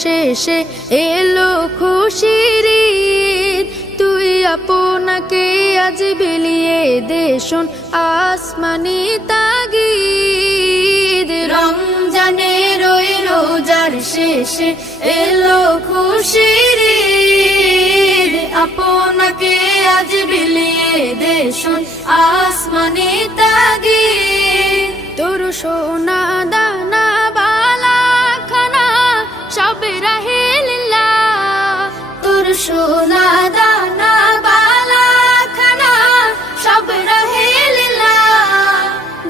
শেষে এলো খুশির ঈদ। তুই আপনাকে আজ বিলিয়ে দে শোন আসমানি তাগিদ। রমজানের ওই রোজার শেষে এলো খুশির ঈদ। আপনাকে আজ বিলিয়ে দে শোন আসমানি তাগিদ। তোর সোনা দানা বালা খানা সব রাহে লিল্লাহ। তোর সোনা দানা বালা খানা সব রাহে লিল্লাহ।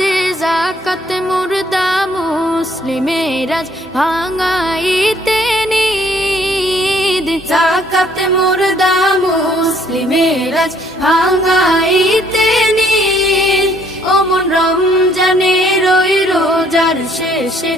দে যাকাত মুর্দা মুসলিমের আজ ভাঙাইতে নিদ। যাকাত মুর্দা মুসলিমের আজ ভাঙাইতে নিদ। ওমন রমজানের ওই রোজার শেষে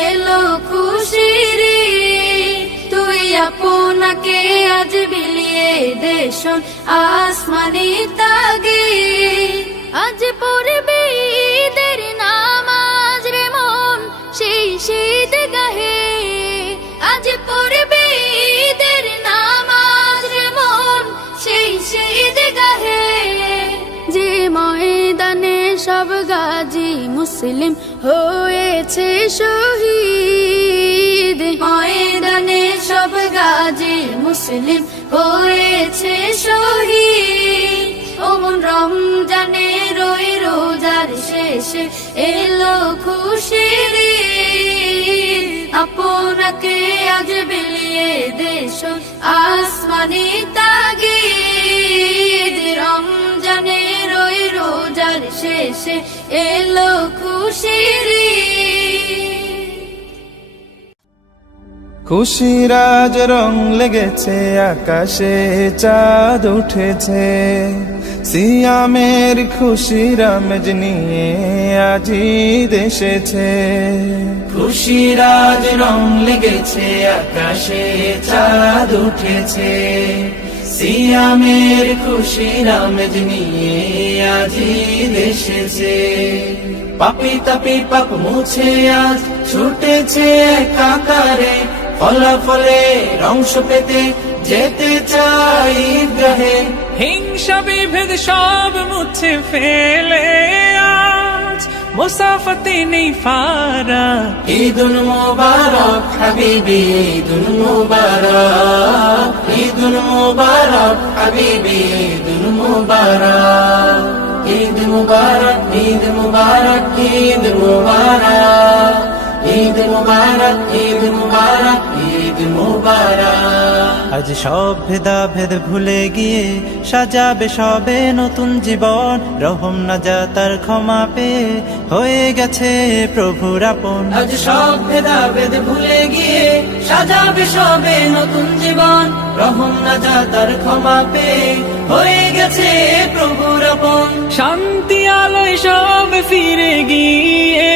এলো খুশির ঈদ। তুই আপনাকে আজ বিলিয়ে দে শোন আসমানি তাগিদ। আজ পড়বি ঈদের নামাজ রে মন সেই শীত গাহে। আজ পড়বি ঈদের নামাজ রে মন সেই শীত গাহে। যে ময়দানে সব গাজী মুসলিম হয়েছে শহীদ। ময়দানে সব গাজী মুসলিম হয়েছে শহীদ। ওমন রমজানের ওই রোজার শেষে এলো খুশির ঈদ। আপনাকে আজ বিলিয়ে দে শোন আসমানি তাগিদ। রমজানের ওই রোজার শেষে এলো খুশির ঈদ। খুশির আজ রং লেগেছে আকাশে চাঁদ উঠেছে। সিয়ামের খুশির আমেজ নিয়ে আজি দেশেছে। খুশির আজ রং লেগেছে আকাশে চাঁদ উঠেছে। সিয়ামের খুশির আমেজ নিয়ে আজি দেশেছে। পাপি তাপি পাপ মুছে আজ ছুটেছে কাকারে। ফলাফলে অংশ পেতে যেতে চাই ঈদগাহে। হিংসা বিভেদ সব মুছে ফেলে আজ মুসাফাতে নেই ফারাক। ঈদুল মুবারক হাবিবি ঈদুল মুবারক। ঈদুল মুবারক হাবিবি ঈদুল মুবারক। ঈদ মুবারক ঈদ মুবারক ঈদ মুবারক। ঈদ মুবারক ঈদ মুবারক ঈদ মুবারক। আজ সব ভেদাভেদ ভুলে গিয়ে সাজাবে সবে নতুন জীবন। রহম নাজাতার ক্ষমা পেয়ে হয়ে গেছে প্রভুর আপন। আজ সব ভেদাভেদ ভুলে গিয়ে সাজাবে সবে নতুন জীবন। রহম নাজাতার ক্ষমা পেয়ে হয়ে গেছে প্রভুর আপন। শান্তি আলোয় সব ফিরে গিয়ে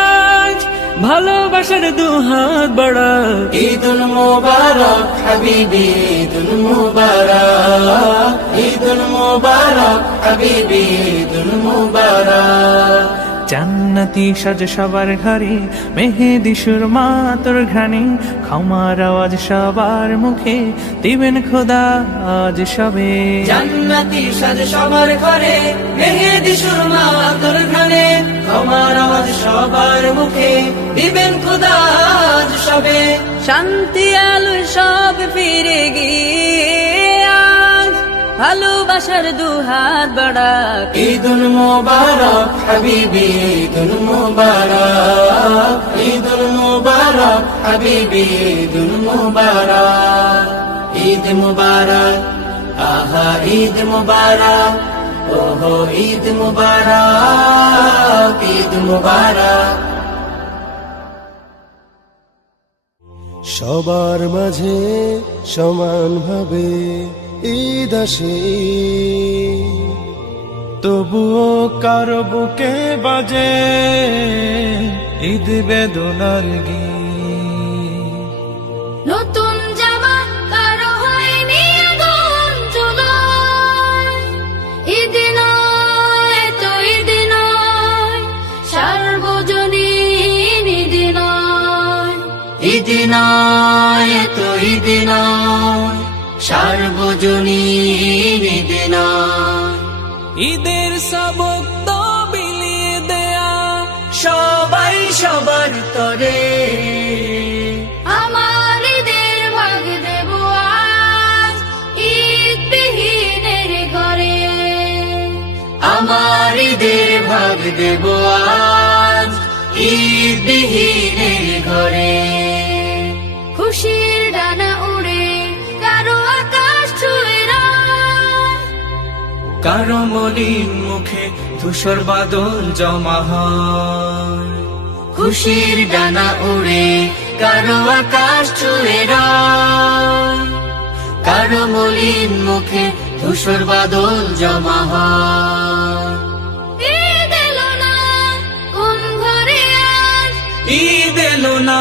আজ ভালোবাসার দুহাত বাড়াক। ঈদুল মুবারক হাবিবি ঈদুল মুবারক। ঈদুল মুবারক হাবিবি ঈদুল মুবারক। জান্নাতি সাজ সবার ঘরে মেহেদি সুরমা তোর ঘ্রাণে। ক্ষমার আওয়াজ সবার মুখে দিবেন খোদা আজ সবে। জান্নাতি সাজ সবার ঘরে মেহেদি সুরমা তোর ঘ্রাণে। ক্ষমার আওয়াজ সবার মুখে দিবেন খোদা আজ সবে। শান্তি আলো সব ফিরে গিয়ে আজ ভালোবাসার দুহাত বাড়াক। ঈদুল মুবারক হাবিবি ঈদুল মুবারক। ঈদুল মুবারক হাবিবি ঈদুল মুবারক। ঈদ মুবারক আহা ঈদ মুবারক। ওহো ঈদ মুবারক ঈদ মুবারক। সবার মাঝে সমানভাবে ঈদ আসে। তবুও কারো বুকে বাজে ঈদ বেদনার গীত। নতুন জামা কারো হয়নি আগুন চুলোয়। ঈদ নয় তো ঈদ নয় সার্বজনীন ঈদ নয়। ঈদ ঈদ নয় তো ঈদ নয়, সার্বজনীন ঈদ নয়। ঈদের সবক তো বিলিয়ে দেয়া, সবাই সবার তরে, আমার ঈদের ভাগ দেব আজ ঈদ বিহীনের ঘরে। আমার ঈদের ভাগ দেব আজ ঈদ বিহীনের ঘরে। খুশির ডানা উড়ে কারো আকাশ ছুঁয়ে রায়, কারো মলিন মুখে ধূসর বাদল জমা হয়। খুশির ডানা উড়ে কারো আকাশ ছুঁয়ে রায়, কারো মলিন মুখে ধূসর বাদল জমা হয়। ঈদ এলো না কোন ঘরে আজ, ঈদ এলো না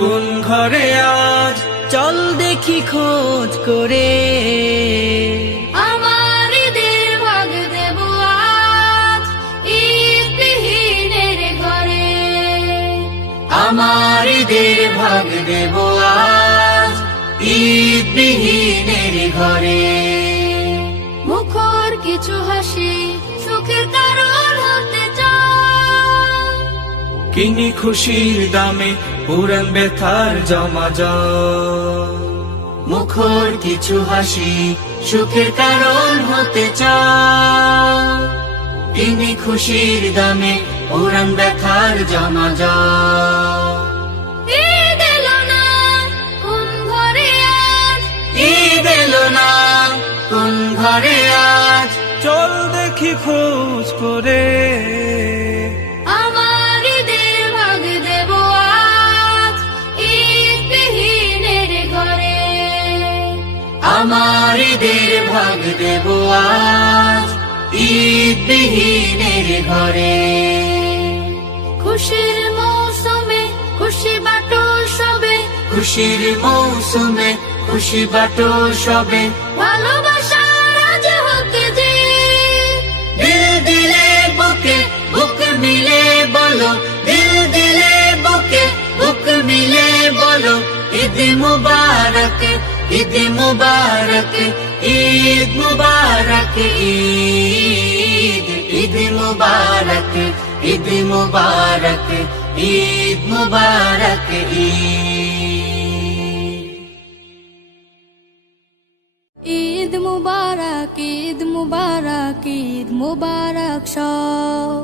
কোন ঘরে আজ, চল দেখি খোঁজ করে, আমার ঈদের ভাগ দেব আজ ঈদ বিহীনের ঘরে। আমার ঈদের ভাগ দেব আজ ঈদ বিহীনের ঘরে। মুখর কিছু হাসি সুখের কারণ হতে চায়, কিনি খুশির দামে পুরান ব্যথার জমা যায়। মুখর কিছু হাসি সুখের কারণ হতে চায়, তিনি খুশির দামে পুরান ব্যথার জমা যায়। ঈদ এলো না কোন ঘরে আজ, ঈদ এলো না কোন ঘরে আজ, চল দেখি খোঁজ করে, আমার ঈদের ভাগ দেব আজ ঈদ বিহীনের ঘরে। আমার ঈদের ভাগ দেব আজ ঈদ বিহীনের ঘরে। খুশির মৌসুমে খুশি বাটো সবে, খুশির মৌসুমে খুশি বাটো সবে, ভালোবাসার আজ হতে যে দিল দিলে বুকে বুক মিলে বলো, দিল দিলে বুকে বুক মিলে বলো, ঈদ মুবারক ঈদ মুবারক ঈদ মুবারক ঈদ, ঈদ মুবারক ঈদ মুবারক ঈদ মুবারক ঈদ। ঈদ মুবারক ঈদ মুবারক ঈদ মুবারক সব,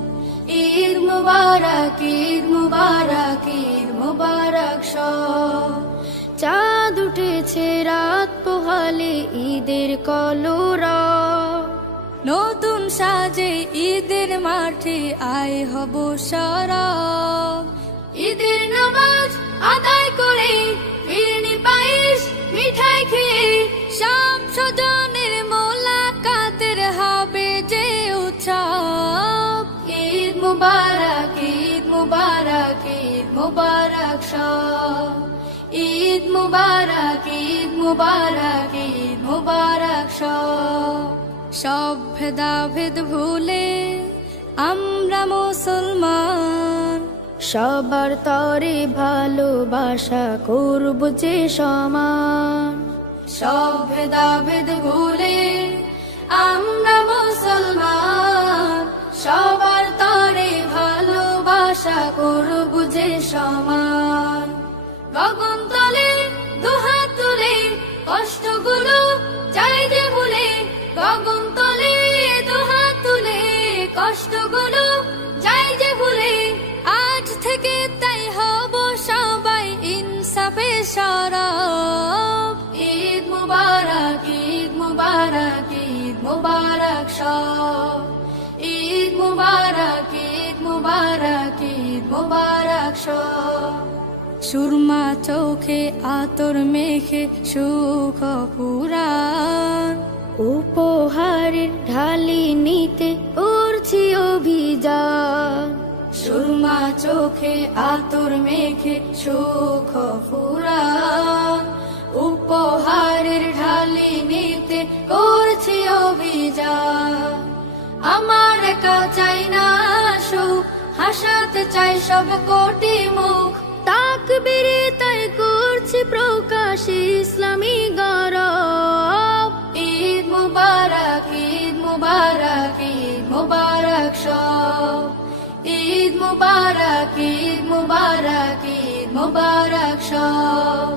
ঈদ মুবারক ঈদ মুবারক ঈদ মুবারক সব। চাঁদ উঠেছে রাত পোহালে ঈদের কলরব, নতুন সাজে ঈদের মাঠে আয় হব সরব। ঈদের নামাজ আদায় করে ফিরনি পায়েস মিঠাই খেয়ে সব স্বজনের মোলাকাতের হবে যে উৎসব। ঈদ মুবারক ঈদ মুবারক ঈদ মুবারক সব, ঈদ মুবারক ঈদ মুবারক ঈদ মুবারক সব। সব ভেদাভেদ ভুলে আমরা মুসলমান, সবার তরে ভালোবাসা করব যে সমান। সব ভেদাভেদ ভুলে আমরা মুসলমান, সবার তরে ভালোবাসা করব যে সমান। গগন তলে দুহাত তুলে কষ্টগুলো চাই যে ভুলে, গগন তলে দুহাত তুলে কষ্টগুলো যাই যে ভুলে। আজ থেকে তাই হব সবাই ইনসাফে সরব। ঈদ মুবারক ঈদ মুবারক ঈদ মুবারক সব, ঈদ মুবারক ঈদ মুবারক ঈদ মুবারক সব। সুরমা চোখে আতর মেখে সুখ পুরাণ, উপহারের ঢালি নিতে করছি অভিযান। সুরমা চোখে আতর মেখে সুখ ফুরান, উপহারের ঢালি নিতে করছি অভিযান। আমার একা চাই না সুখ, হাসাতে চাই সব কোটি মুখ, তাকবীরে তাই মুবারক ঈদ মুবারক ঈদ মুবারক সব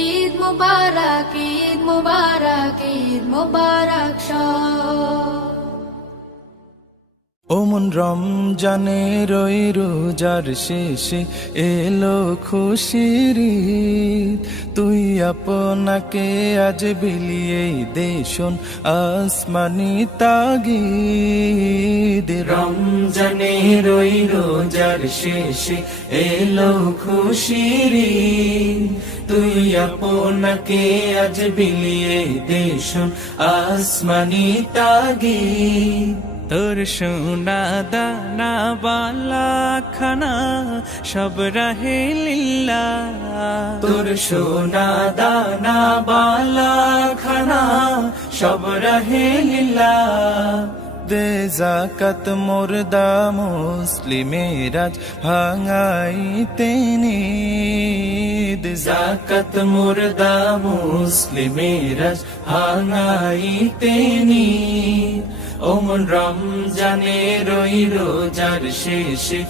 ঈদ মুবারক ঈদ মুবারক ঈদ মুবারক সব ওমন রমজানে রই রোজার শেষে এলো খুশির ঈদ। তুই আপনাকে আজ বিলিয়ে দেশন আসমানি তাগিদ। রমজানে রই রোজার শেষে এলো খুশির ঈদ। তুই আপনাকে আজ বিলিয়ে দেশন আসমানি তাগিদ। তোর সোনা দানা বালা খানা সব রাহে লিল্লা। তোর সোনা দানা বালা খানা সব রাহে লিল্লা। দে যাকাত মুর্দা মুসলিমেরাজ ভাঙাইতে নিদ। যাকাত মুর্দা মুসলিমেরাজ ভাঙাইতে নিদ। ওমন রমজানে রই রোজার শেষে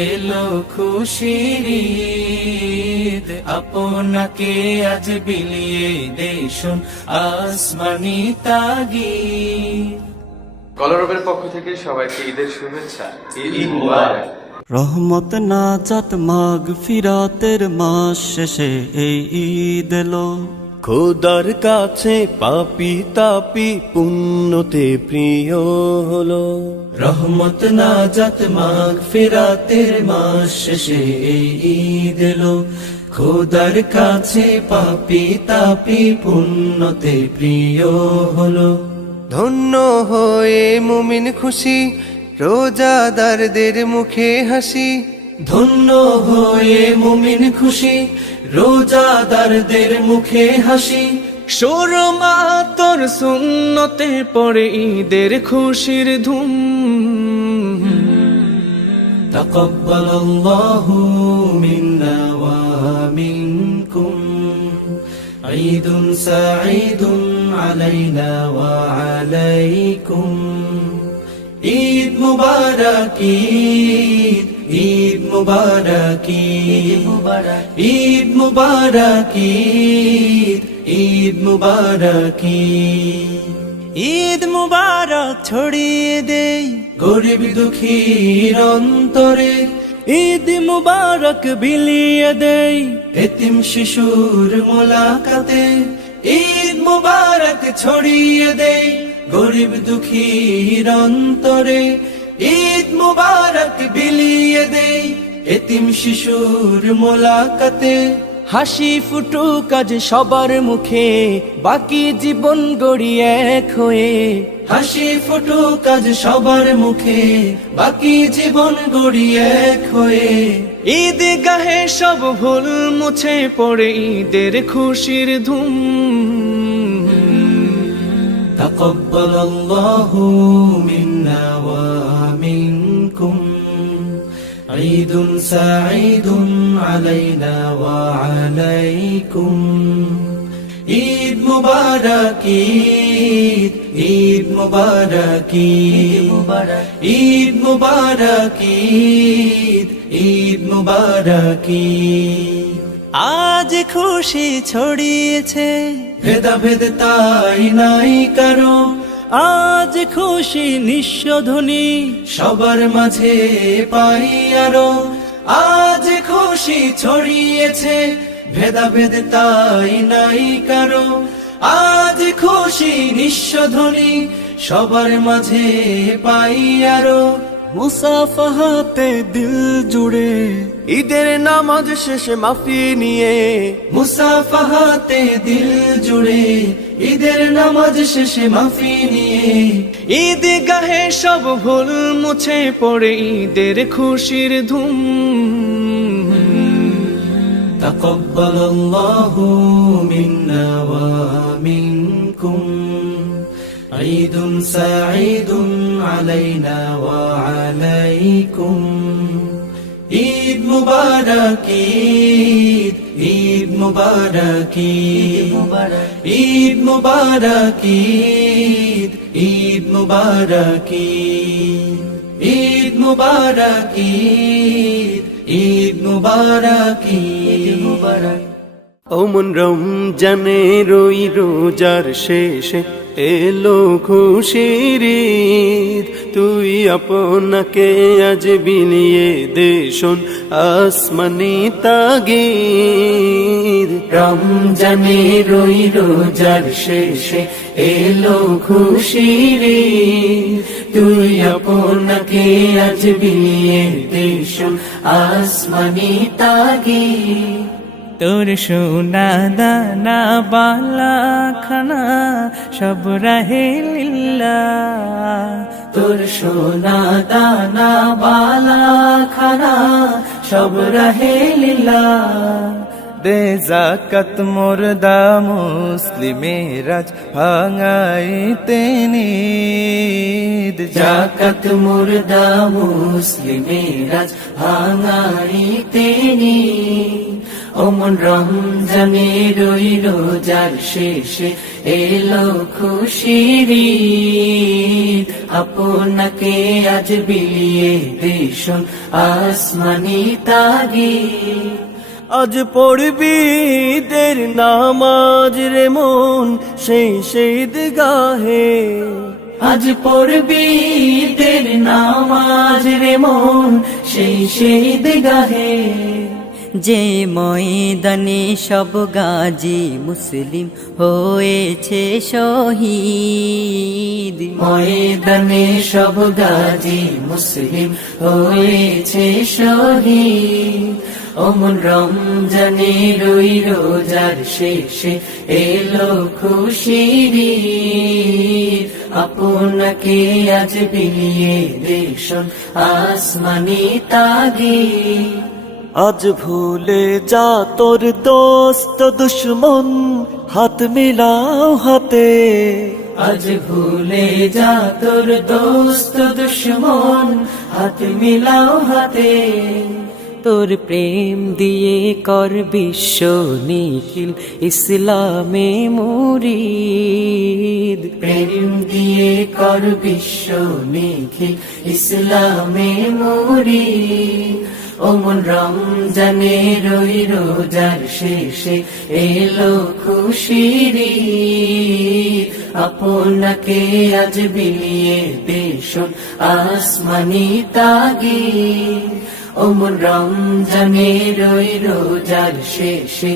এলো খুশির ঈদ। আপনাকে আজ বিলিয়ে দেশন আসমানি তাগিদ। কলরবের পক্ষ থেকে সবাইকে ঈদের শুভেচ্ছা। ঈদ মুবারক। রহমত নাজাত মাগফিরাতের মাস শেষে এই ঈদ এলো। খোদার কাছে পাপী তাপী পুণ্যতে প্রিয় হলো। রহমত নাজাত মাগফিরাতের মাস শেষে এই ঈদ এলো। খোদার কাছে পাপী তাপী পুণ্যতে প্রিয় হলো। ধন্য হয়ে মুমিন খুশি, রোজাদারদের মুখে হাসি। ধন্য হয়ে মুমিন খুশি, রোজাদারদের মুখে হাসি। শোরমা তোর সুন্নতে পড়ে ঈদের খুশির ধুম। তাকাব্বালাল্লাহু মিন্না ওয়া মিনকুম, ঈদুন সাঈদুন আলাইনা ওয়া আলাইকুম। ঈদ মুবারক ঈদ, ঈদ মুবারক ঈদ, ঈদ মুবারক ঈদ, ঈদ মুবারক ঈদ। ঈদ মুবারক ছড়িয়ে দেই গরিব দুঃখীর অন্তরে, ঈদ মুবারক বিলিয়ে দেই এতিম শিশুর মোলাকাতে। ঈদ মুবারক ছড়িয়ে দেই গরিব দুঃখীর অন্তরে। ঈদ মুবারক বিলিয়ে দেই এতিম শিশুর মোলাকাতে। হাসি ফুটুক আজ সবার মুখে, বাকি জীবন গড়িয়ে এক হয়ে। হাসি ফুটুক আজ সবার মুখে, বাকি জীবন গড়িয়ে এক হয়ে। ঈদ গাহে সব ভুল মুছে পড়ে ঈদের খুশির ধুম। তাকাব্বালাল্লাহু মিন্না ওয়া মিনকুম, ঈদুন সাঈদুন আলাইনা ওয়া আলাইকুম। ঈদ মুবারক ঈদ, ঈদ মুবারক ঈদ, ঈদ মুবারক ঈদ, ঈদ মুবারক ঈদ। আজ খুশি ছড়িয়েছে ভেদাভেদ তাই নাই কারো, আজ খুশি নিঃস্বধ্বনি সবার মাঝে পাই আরো। আজ খুশি ছড়িয়েছে ভেদাভেদ তাই নাই কারো। আজ খুশি নিঃস্বধ্বনি সবার মাঝে পাই আরো। মুসাফাহাতে দিল জুড়ে ঈদের নামাজ শেষে মাফি নিয়ে। মুসাফাহাতে দিল জুড়ে ঈদের নামাজ শেষে মাফি নিয়ে। ঈদ গাহে সব ভুল মুছে পড়ে ঈদের খুশির ধুম। তাকাব্বালাল্লাহু মিন্না ওয়া মিনকুম, ঈদুন সাঈদুন আলাইনা ওয়া আলাইকুম। ঈদ মুবারক ঈদ, ঈদ মুবারক ঈদ, ঈদ মুবারক ঈদ, ঈদ মুবারক ঈদ। ঈদ মুবারক ঈদ, ঈদ মুবারক ঈদ মুবারক। ও মন রমজানে রই রোজার শেষে এলো খুশির ঈদ, তুই আপনাকে আজ বিলিয়ে দে শোন আসমানি তাগিদ। রমজানে রই রোজার শেষে এলো খুশির ঈদ, তুই আপনাকে আজ বিলিয়ে দে শোন আসমানি তাগিদ। তোর সোনা দানা বালা খানা সব রাহে লিল্লা, তোর সোনা দানা বালা খানা সব রহে লীলা। দে জাকাত মুর্দা মুসলিমেরাজ ভাঙাইতে নিদ। জাকাত মুর্দা মুসলিমেরাজ ভাঙাইতে নিদ। ওমন রমজানে রই রোজার শেষে এলো খুশির ঈদ, আপনাকে আজ বিলিয়ে দে শোন আসমানি তাগিদ। আজ পড়বি দের নামাজ রে মন সেই শহীদ গাহে, আজ পড়বি দের নামাজ রে মন সেই শহীদ গাহে। যে ময়দানে সব গাজী মুসলিম হয়েছে শহীদ, ময়দানে সব গাজী মুসলিম হয়েছে শহীদ। ওমন রমজানে রই রোজার শেষে এলো খুশির ঈদ, আপনাকে আজ বিলিয়ে দে শোন আসমানি তাগিদ। আজ ভুলে যা তোর দোস্ত দুশ্মন হাত মিলাও হাতে, আজ ভুলে যা তোর দোস্ত দুশ্মন হাত মিলাও হাতে। তোর প্রেম দিয়ে কর বিশ্ব নিখিল ইসলামে মুরিদ, প্রেম দিয়ে কর বিশ্ব নিখিল ইসলামে মুরিদ। ওমন রমজানে রই রোজার শেষে এলো খুশির ঈদ, আপনাকে আজ বিলিয়ে দে শোন আসমানি তাগিদ। ওমন রমজানে রই রোজার শেষে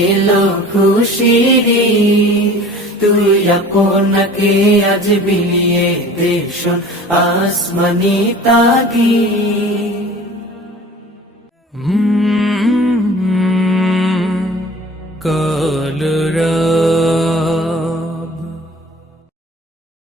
এলো খুশির ঈদ, তুই আপনাকে আজ বিলিয়ে দে শোন আসমানি তাগিদ। কলরা